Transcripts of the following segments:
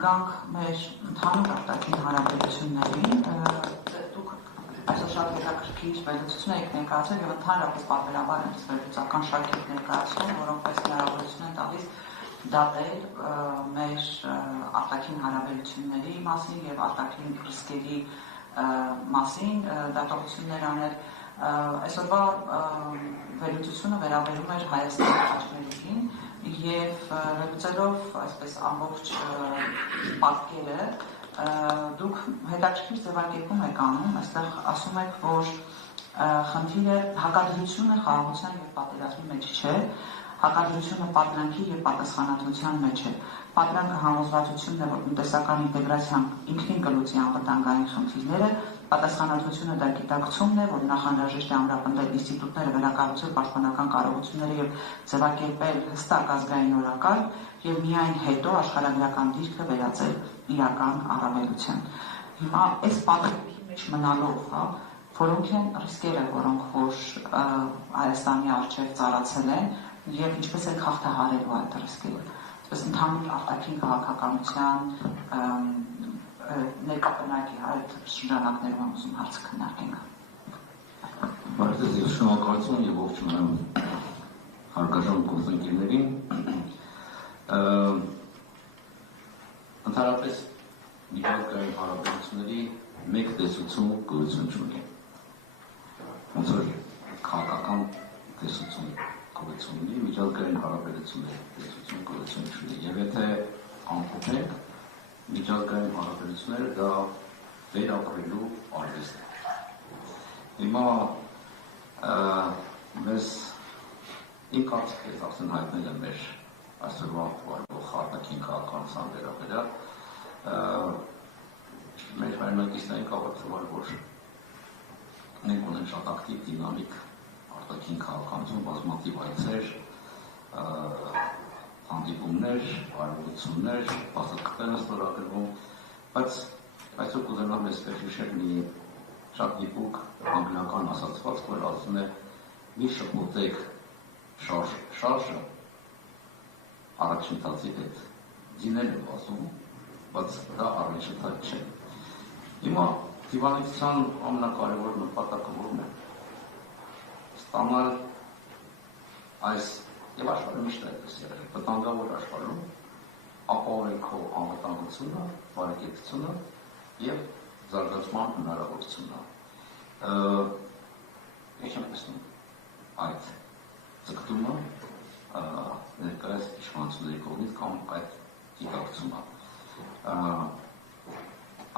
Գանք մեր ընդհանուր արտաքին հարաբերություններին, դուք այսօր շատ հետաքրքիր վերլուծություն եք ներկայացրել եւ ընդհանրապես պարբերաբար են վերլուծական շարքեր ներկայացնում, որոնք պես հնարավորություն են տալիս դատել մեր արտաքին հարաբերությունների մասին եւ արտաքին ռիսկերի մասին դատողություններ անել։ Այսօրվա վերլուծությունը վերաբերում էր Հայաստանի խաչմերուկին եւ վերլուծելով այսպես ամբողջ պատկերը դուք հետաքրքիր ձևակերպում եք անում, այստեղ ասում եք, որ խնդիրը հակադրությունը խաղաղության եւ պատերազմի մեջ չէ, հակադրությունը պատրանքի եւ պատասխանատվության մեջ է։ Պատրանքը համոզվածությունն է, որ տնտեսական ինտեգրացիան ինքնին կլուծի անվտանգային խնդիրները, պատասխանատվությունը դա գիտակցումն է, որ նախանրաժեշտ է ամրապնդել ինստիտուտները, վերակառուցել պաշտպանական կարողությունները եւ ձևակերպել հստակ ազգային օրակարգ եւ միայն հետո աշխարհագրական դիրքը վերածել իրական առավելության։ Հիմա այս պատկերի մեջ մնալով, որոնք են ռիսկերը, որոնք որ Հայաստանի առջև ծառացել են եւ ինչպես են հաղթահարելու այդ ռիսկերը։ Այսպես ընդհանուր արտաքին քաղաքականության ներկայացնակի այդ շրջանակներում եմ ուզում հարցը քննարկենք։ Բարև ձեզ, շնորհակալություն եւ ողջունում հարգարժան գործընկերներին։ Ընդհանրապես միջազգային հարաբերությունների մեկ տեսություն գոյություն չունի։ Ոնց որ քաղաքական տեսություն գոյություն ունի, միջազգային հարաբերությունների տեսություն գոյություն չունի։ Եվ եթե ամփոփենք միջազգային հարաբերությունները դա վերապրելու արվեստ է։ Հիմա մեզ իմ կարծիքով արդեն հայտնել է մեր այսօրվա վարվող արտաքին քաղաքականության վերաբերյալ մեր հայրենակիցներին կապացրել, որ մենք ունենք շատ ակտիվ դինամիկ արտաքին քաղաքականություն, բազմաթիվ այցեր, հանդիպումներ, արարողություններ, բացատրել ստորագրվում, բայց այսօր կուզենամ այստեղ հիշել մի շատ դիպուկ անգլիական ասացվածք, որ ասում է մի շփոթեք շարժը առաջընթացի հետ դինել է ասում, բայց դա առաջընթաց չէ։ Հիմա դիվանագիտության ամենակարևոր նպատակը որն է։ Ստանալ այս եւ աշխարհը միշտ այդպես եղել, վտանգավոր աշխարհում ապահովել քո անվտանգությունը, բարեկեցությունը եւ զարգացման հնարավորությունը։ Ես եմ տեսնում այդ ձգտումը ներկայիս իշխանությունների կողմից կամ այդ գիտակցումը։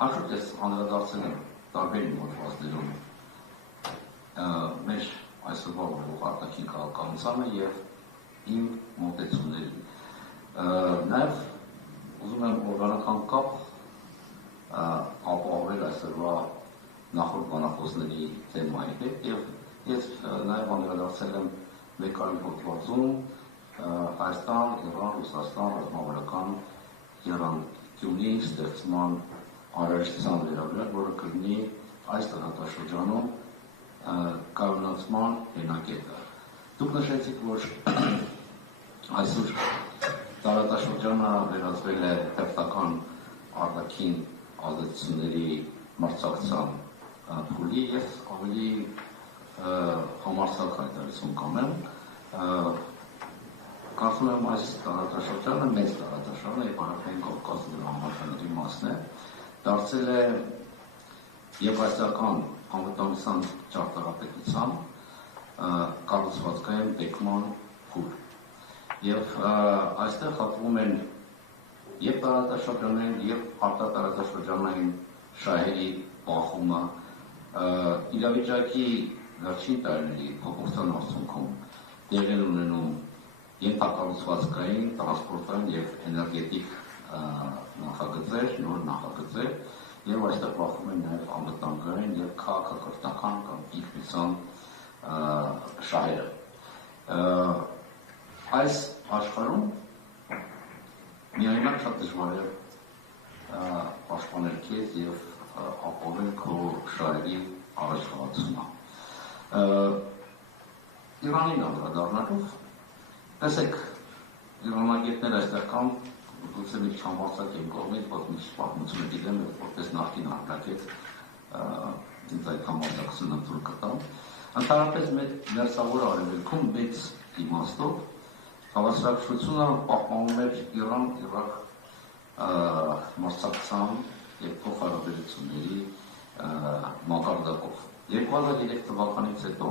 Արդյոք ես անդրադարձել եմ տարբեր մոտիվացներում մեր այսօրվա որող արտաքին քաղաքականությանը եւ իմ մոտեցումներին։ Նաև ուզում եմ օրգանական կապ ապահովել այսօրվա նախորդ բանախոսների թեմայի հետ եւ ես նաև անդրադարձել եմ մեկ այլ հոդվածում Հայաստան, Իրան, Ռուսաստան ռազմավարական եռանկյունի ստեղծման անհրաժեշտության վերաբերյալ, որը կլինի այս տարածաշրջանում կայունացման հենակետը։ Դուք նշեցիք, որ այսօր տարածաշրջանը վերածվել է հերթական արտաքին ազդեցությունների մրցակցության փուլի եւ ավելի համարձակ հայտարարություն կանեմ։ Կարծում եմ այս տարածաշրջանը մեծ տարածաշրջանը եւ Հարավային Կովկասի համաշխարհի մասն է, դարձել է եվրասիական անվտանգության ճարտարապետության կառուցվածքային բեկման փուլ։ Եվ այստեղ հատվում են եւ տարածաշրջանային եւ արտատարածաշրջանային շահերի բախումը, իրավիճակի վերջին տարիների փոփոխության արդյունքում տեղի ունենում ենթակառուցվածքային, տրանսպորտային եւ էներգետիկ նախագծեր, նոր նախագծեր եւ այստեղ բախում են նաեւ անվտանգային եւ քաղաքակրթական կամ ինքնության շահերը։ Այս աշխարհում միայնակ շատ դժվար է պաշտպանել քեզ եւ ապահովել քո շահերի առաջխաղացումը։ Իրանին անդրադառնալով տեսեք իրանագետներ այստեղ կան գուցե մի չամբարձակ եմ կողմից, բայց մի պատմությունը գիտեմ, որպես նախկին արտակեց ինձ այդ համարձակությունը թույլ կտամ։ Ընդհանրապես ներսավոր արևելքում մեծ իմաստով հավասարակշռությունը պահպանում էր Իրան-Իրաք մրցակցության եւ փոխհարաբերությունների մակարդակով։ 2003 թվականից հետո,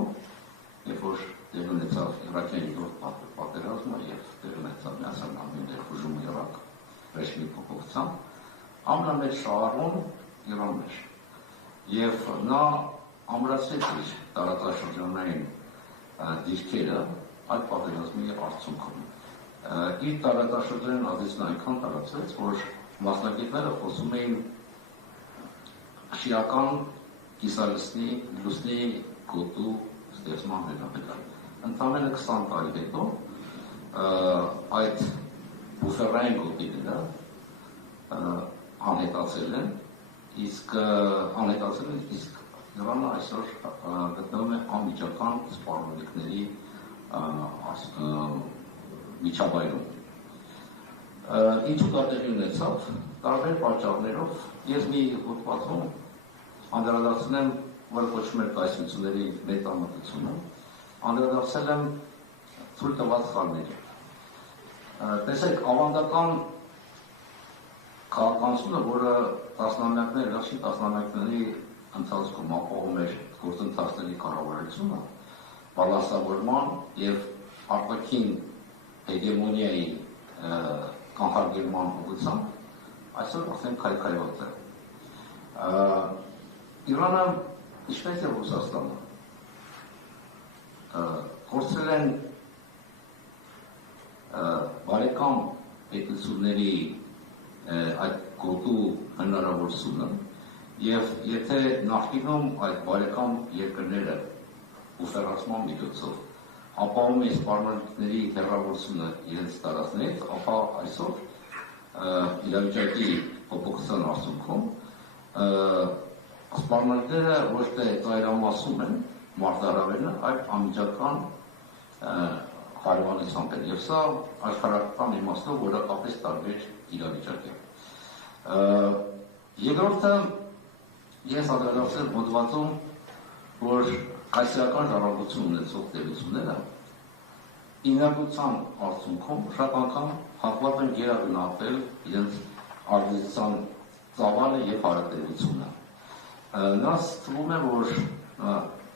երբ որ տեղ ունեցավ Իրաքյան երկրորդ պատերազմը եւ տեղ ունեցավ Միացյալ Նահանգների ներխուժումը Իրաք, ռեժիմի փոփոխությամբ, ամենամեծ շահառուն Իրանն էր։ Եվ նա ամրացրեց իր տարածաշրջանային դիրքերը այդ պատերազմի արդյունքում։ Իր տարածաշրջանային ազդեցությունը այնքան տարածվեց, որ մասնագետները խոսում էին շիական կիսալուսնի գոտու ստեղծման վերաբերյալ։ Ընդամենը 20 տարի հետո այդ բուֆերային գոտիները անհետացել են, իսկ Իրանը այսօր գտնվում է անմիջական սպառնալիքների միջավայրում։ Ինչու դա տեղի ունեցավ, տարբեր պատճառներով, ես մի հոդվածում անդրադարձել եմ, որ կոչվում է կայսրությունների մետամտությունը, անդրադարձել եմ թույլ տված սխալների։ Տեսեք, ավանդական քաղաքականությունը, որը վերջին տասնամյակների ընթացքում ապահովում էր գործընթացների կառավարությունը, բալանսավորման եւ արտաքին հեգեմոնիայի կանխարգելման ուղղությամբ, այսօր արդեն քայքայված է։ Իրանը, ինչպես եւ Ռուսաստանը, կորցրել են բարեկամ պետությունների այդ գոտու հնարավորությունը եւ եթե նախկինում այդ բարեկամ երկրները ուֆերացման միջոցով ապահովում են սպառնալիքների հեռավորությունը իրենց տարածքներից, ապա այսօր իրավիճակի փոփոխության արդյունքում սպառնալիքները ոչ թե ծայրամասում են մարտահրավերները, այլ անմիջական հարևանությամբ են եւ սա աշխարհական իմաստով որակապես տարբեր իրավիճակ է։ Երկրորդը ես անդրադարձել հոդվածում, որ կայսերական ժառանգություն ունեցող տերությունները ինքնաբուծության արդյունքում շատ անգամ հակված են գերագնահատել իրենց արտադրության ծավալը եւ հարաբերությունը։ Նրանց թվում է, որ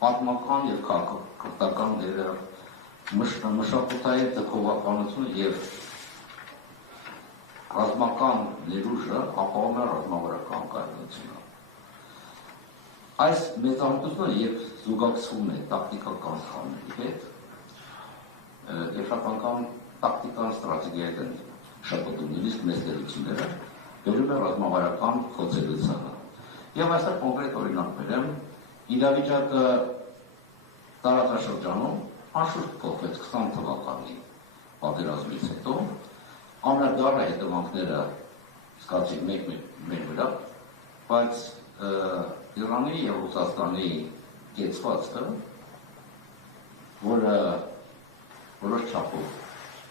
պատմական եւ քաղաքական դերը մշակութային թվականությունը եւ ռազմական ներուժը ապահովում է ռազմավարական կայունությունը։ Այս մեծամտությունը երբ զուգակցվում է տակտիկական սխալների հետ, եւ շատ անգամ տակտիկան ստրատեգիայից են շփոթում նույնիսկ մեծ տերությունները, բերում է ռազմավարական խոցելությանը։ Եվ այստեղ կոնկրետ օրինակ բերեմ, իրավիճակը տարածաշրջանում անշուշտ փոխվեց 20 թվականի պատերազմից հետո, ամենադառը հետևանքները զգացին մեր վրա, բայց Իրանի եւ Ռուսաստանի կեցվածքը, որը որոշ չափով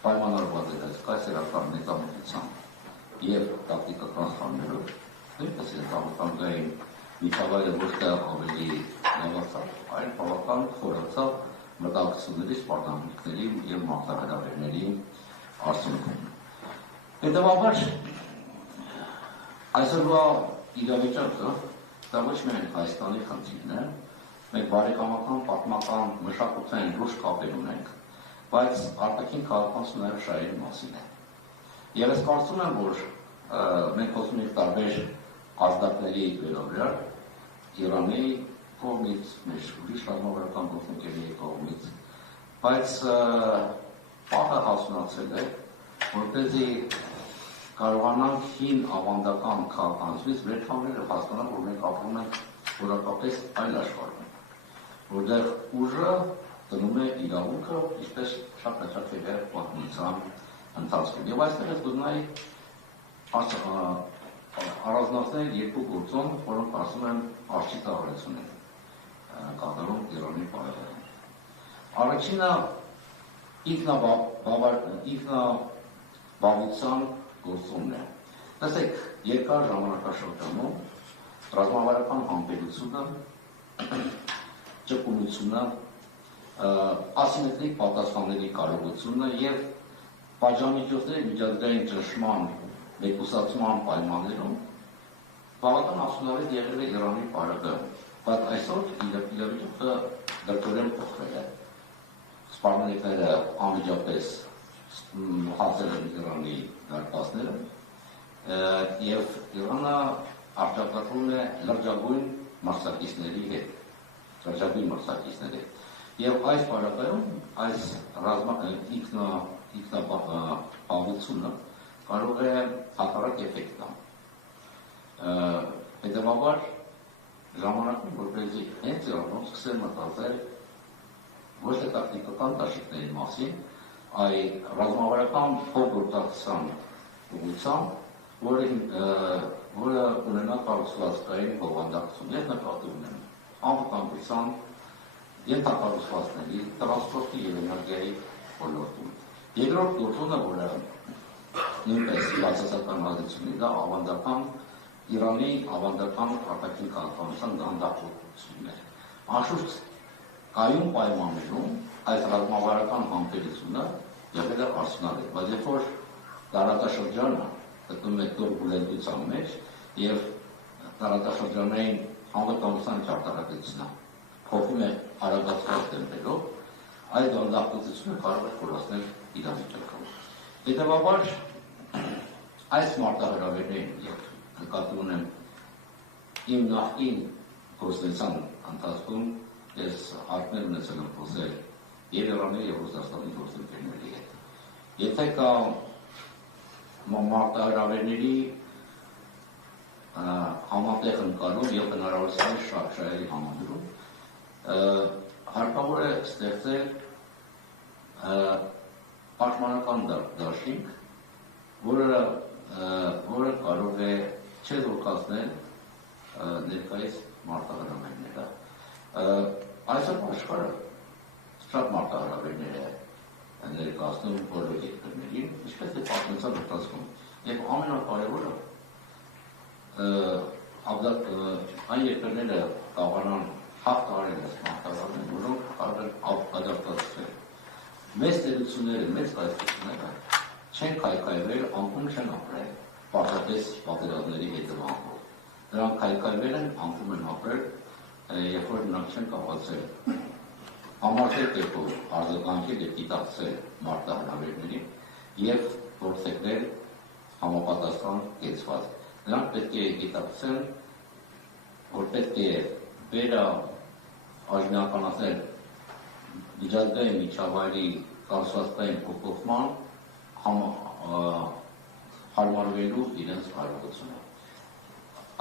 պայմանավորված է կայսերական մեծամտությամբ եւ տակտիկական սխալներով, նույնպես համապատասխանային միջավայրը ոչ թե ավելի նեղացավ, այլ բավական խորացավ մտահոգությունների, սպառնալիքների եւ մարտահրավերների արդյունքում։ Հետևաբար այսօրվա իրավիճակը դա ոչ միայն Հայաստանի խնդիրն է, մենք բարեկամական, պատմական, մշակութային լուրջ կապեր ունենք, բայց արտաքին քաղաքականությունը նաեւ շահերի մասին է։ Եվ ես կարծում եմ, որ մենք խոսում ենք տարբեր ազդակների վերաբերյալ Իրանի կողմից, մեր ուրիշ ռազմավարական գործընկերների կողմից, բայց պահը հասունացել է, որպեսզի կարողանանք հին ավանդական քաղաքականությունից վեր կանգնել եւ հասկանալ, որ մենք ապրում ենք որակապես այլ աշխարհում, որտեղ ուժը դնում է իրավունքը, ինչպես շատ հաճախ է պատմության ընթացքում։ Եվ այստեղ ես կուզենայի առանձնացնել երկու գործոն, որոնք ասում եմ արջի ծառայություն են կատարում Իրանի բարեկամներին։ Առաջինը ինքնաբավության գործումն է։ Տեսեք, երկար ժամանակաշրջանում ռազմավարական համբերությունը, ճկունությունը, ասիմետրիկ պատասխանների կարողությունը եւ պատժամիջոցների միջազգային ճնշման մեկուսացման պայմաններում բավական արդյունավետ եղել է Իրանի բարակը, բայց այսօր իրավիճակը դրդորեն փոխվել է։ Սպառնալիքները անմիջապես հասել են Իրանի դարպասները եւ Իրանը արտադրվում է լրջագույն մրցակիցների հետ, լրջագույն մրցակիցների։ Եվ այս բարակայում այս ինքնաբավությունը կարող է հակառակ էֆեկտ տալ։ Հետևաբար ժամանակում որպեսզի հենց Իրանում սկսել մտածել ոչ թե տակտիկական դաշինքների մասին, այլ ռազմավարական փոխգործակցության ուղղությամբ, որը ունենա կառուցվածքային բովանդակություն եւ նկատի ունեն անվտանգության, ենթակառուցվածքների, տրանսպորտի եւ էներգիայի ոլորտում։ Երկրորդ գործոնը, որը նույնպես բացասական ազդեցություն ունի, դա ավանդական Իրանի ավանդական արտաքին քաղաքականության դանդաղությունն է։ Անշուշտ կայուն պայմաններում այս ռազմավարական համբերությունը եղել է արդյունավետ, բայց երբ որ տարածաշրջանը գտնվում է տուրբուլենտության մեջ եւ տարածաշրջանային անվտանգության ճարտարապետությունը փոխվում է արագացված տեմպերով, այդ դանդաղությունը կարող է խորացնել իրավիճակը։ Հետևաբար այս մարտահրավերներին եւ նկատի ունեմ իմ նախկին գործունեության ընթացքում ես ակներ ունեցել եմ խոսել եւ Իրանի եւ Ռուսաստանի գործընկերների հետ։ Եթե կա մարտահրավերների համատեղ ընկալում եւ հնարավորության շահերի համադրում, հարկավոր է ստեղծել պաշտպանական դաշինք, որը կարող է չեզոքացնել ներկայիս մարտահրավերները։ Այսօր աշխարհը շատ մարտահրավերներ է ներկայացնում բոլոր երկրներին, ինչպես է պատմության ընթացքում։ Եվ ամենակարևորը այն երկրները կարողանան հաղթահարել այս մարտահրավերները, որոնք կարող են ադապտացվել։ Մեծ տերությունները, մեծ կայսրությունները չեն քայքայվել, անկում չեն ապրել, պարզապես պատերազմների հետևանքով։ Նրանք քայքայվել են, անկում են ապրել, երբ որ նրանք չեն կարողացել համարձակ կերպով արձագանքել եւ դիտակցել մարտահրավերներին եւ գործել համապատասխան կեցված։ Նրանք պետք է դիտակցեն, որ պետք է վերաարժանացնել միջազգային միջավայրի կառուցվածքային փոփոխման հարմարվելու իրենց կարողությունը։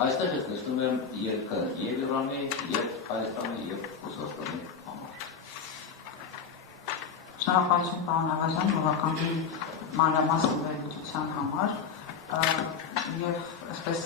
Այստեղ ես նշում եմ երկը եւ Իրանի, եւ Հայաստանի, եւ Ռուսաստանի համար։ Շնորհակալություն պարոն Աղաջան, բավականին մանրամասն վերլուծության համար եւ այսպես